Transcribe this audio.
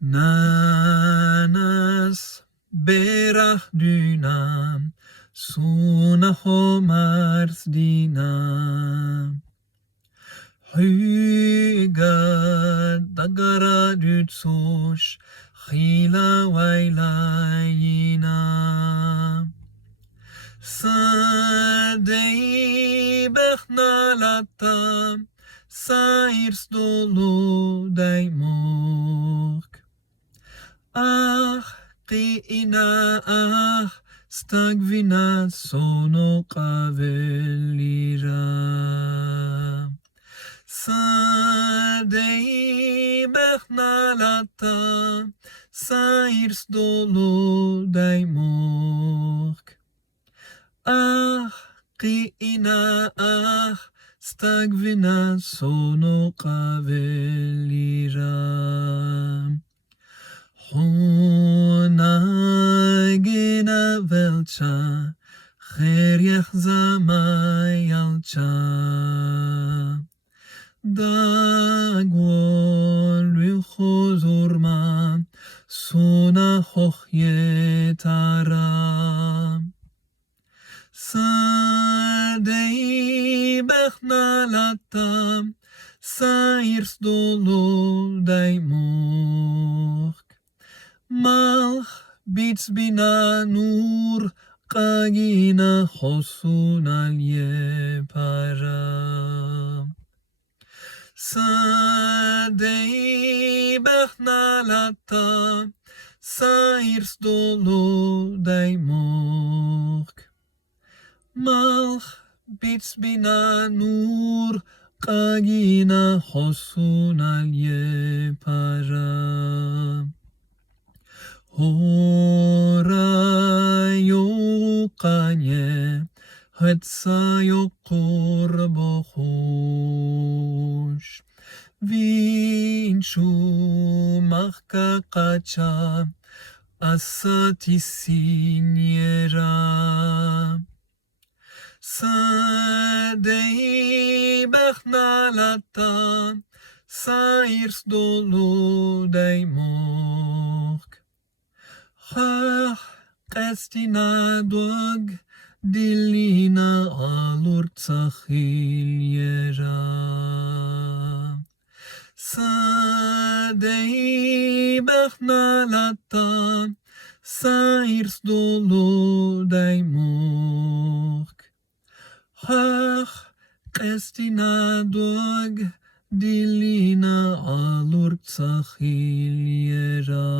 Nanas berach dynam, suna homars dinam. Hyga dagara dutsosh, chila wailayina. Sadei bechnalatam, sairs dolo daimok. Ach, qi'ina ach, stagvina sono qavelira. Sadei bechnalata, sairs dolo daimok. Ach, qi'ina ach, stagvina sono qavelira. Honagina velcha, cheriach zamayalcha. Dagwon ruchozorma, sona hochyetara. Sadei bechnalatam, sairs dolo daimok. Malch bits bina nur, qagina chosun al yepara. Sadei bechnalata, sairs dolo daimok. Malch bits bina nur, qagina chosun al yepara. Horayo qanye, hetsayo qurbochosh. Vinshu machka qacha, asati sinyera. Sadei bechnalata, sairs dolo daimok. Chach qestina dog, dilina alur tzachil yera. Sadei bechnalata, sairs dolo daimok. Chach qestina dog, dilina alur tzachil yera.